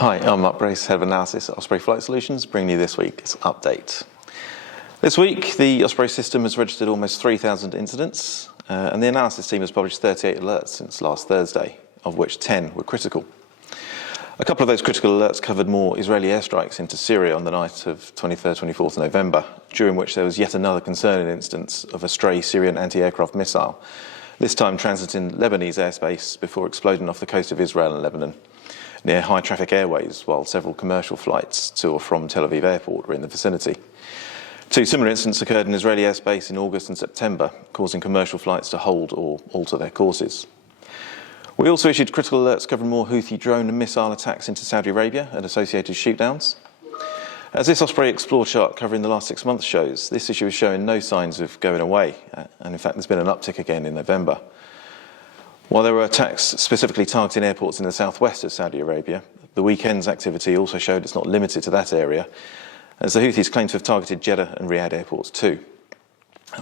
Hi, I'm Mark Brace, Head of Analysis at Osprey Flight Solutions, bringing you this week's update. This week, the Osprey System has registered almost 3,000 incidents, and the analysis team has published 38 alerts since last Thursday, of which 10 were critical. A couple of those critical alerts covered more Israeli airstrikes into Syria on the night of 23rd, 24th November, during which there was yet another concerning instance of a stray Syrian anti-aircraft missile, this time transiting Lebanese airspace before exploding off the coast of Israel and Lebanon, near high-traffic airways, while several commercial flights to or from Tel Aviv airport were in the vicinity. Two similar incidents occurred in Israeli airspace in August and September, causing commercial flights to hold or alter their courses. We also issued critical alerts covering more Houthi drone and missile attacks into Saudi Arabia and associated shootdowns. As this Osprey Explore chart covering the last 6 months shows, this issue is showing no signs of going away, and in fact there's been an uptick again in November. While there were attacks specifically targeting airports in the southwest of Saudi Arabia, the weekend's activity also showed it's not limited to that area, as the Houthis claim to have targeted Jeddah and Riyadh airports too.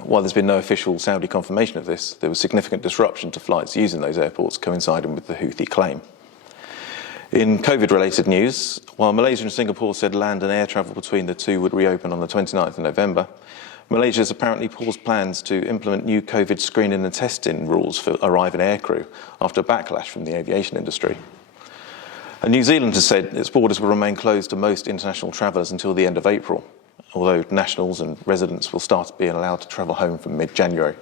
While there's been no official Saudi confirmation of this, there was significant disruption to flights using those airports coinciding with the Houthi claim. In COVID-related news, while Malaysia and Singapore said land and air travel between the two would reopen on the 29th of November, Malaysia has apparently paused plans to implement new COVID screening and testing rules for arriving aircrew after a backlash from the aviation industry. And New Zealand has said its borders will remain closed to most international travellers until the end of April, although nationals and residents will start being allowed to travel home from mid-January.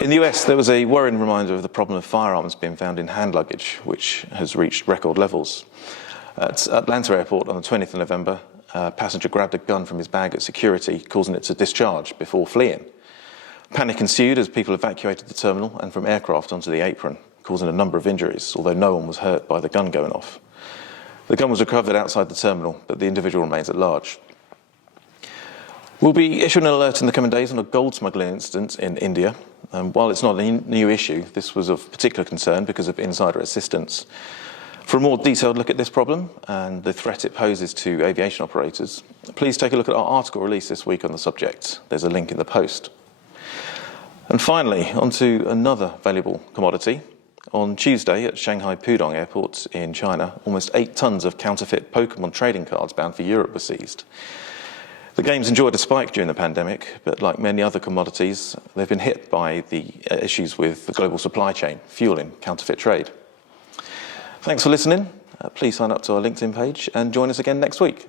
In the US, there was a worrying reminder of the problem of firearms being found in hand luggage, which has reached record levels. At Atlanta Airport on the 20th of November, a passenger grabbed a gun from his bag at security, causing it to discharge before fleeing. Panic ensued as people evacuated the terminal and from aircraft onto the apron, causing a number of injuries, although no one was hurt by the gun going off. The gun was recovered outside the terminal, but the individual remains at large. We'll be issuing an alert in the coming days on a gold smuggling incident in India. While it's not a new issue, this was of particular concern because of insider assistance. For a more detailed look at this problem and the threat it poses to aviation operators, please take a look at our article released this week on the subject. There's a link in the post. And finally, onto another valuable commodity. On Tuesday at Shanghai Pudong Airport in China, almost 8 tons of counterfeit Pokemon trading cards bound for Europe were seized. The games enjoyed a spike during the pandemic, but like many other commodities, they've been hit by the issues with the global supply chain, fueling counterfeit trade. Thanks for listening. Please sign up to our LinkedIn page and join us again next week.